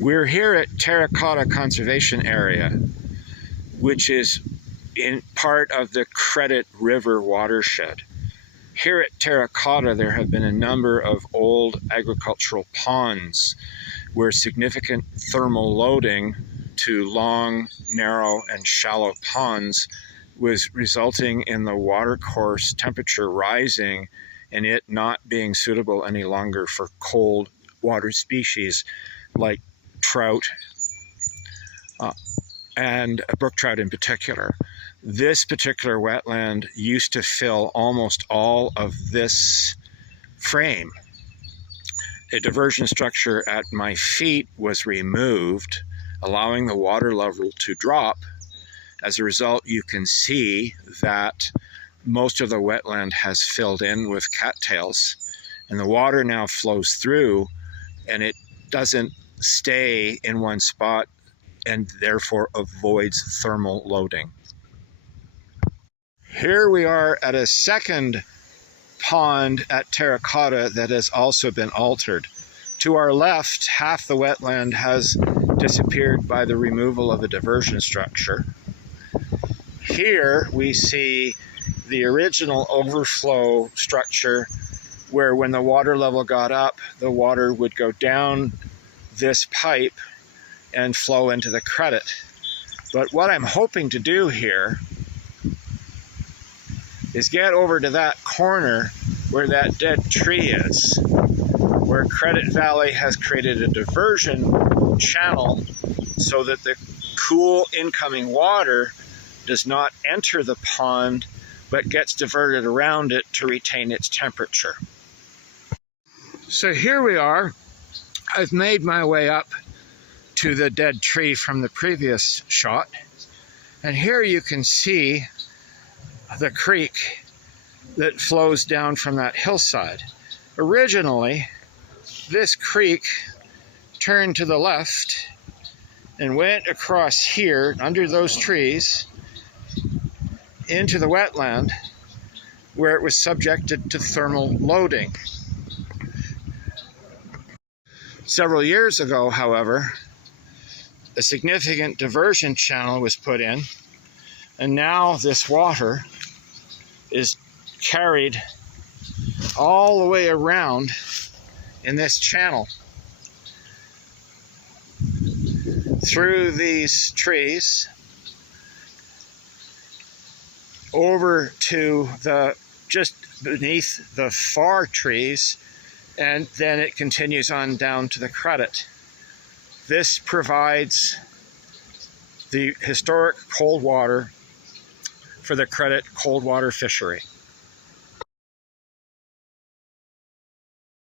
We're here at Terra Cotta Conservation Area, which is in part of the Credit River watershed. Here at Terra Cotta, there have been a number of old agricultural ponds where significant thermal loading to long, narrow, and shallow ponds was resulting in the watercourse temperature rising and it not being suitable any longer for cold water species like trout and brook trout in particular. This particular wetland used to fill almost all of this frame. A diversion structure at my feet was removed, allowing the water level to drop. As a result, you can see that most of the wetland has filled in with cattails, and the water now flows through and it doesn't stay in one spot and therefore avoids thermal loading. Here we are at a second pond at Terra Cotta that has also been altered. To our left, half the wetland has disappeared by the removal of a diversion structure. Here we see the original overflow structure where when the water level got up, the water would go down this pipe and flow into the credit. But what I'm hoping to do here is get over to that corner where that dead tree is, where Credit Valley has created a diversion channel so that the cool incoming water does not enter the pond but gets diverted around it to retain its temperature. So here we are. I've made my way up to the dead tree from the previous shot, and here you can see the creek that flows down from that hillside. Originally, this creek turned to the left and went across here under those trees into the wetland where it was subjected to thermal loading. Several years ago, however, a significant diversion channel was put in, and now this water is carried all the way around in this channel through these trees over to the just beneath the far trees, and then it continues on down to the credit. This provides the historic cold water for the Credit Coldwater fishery.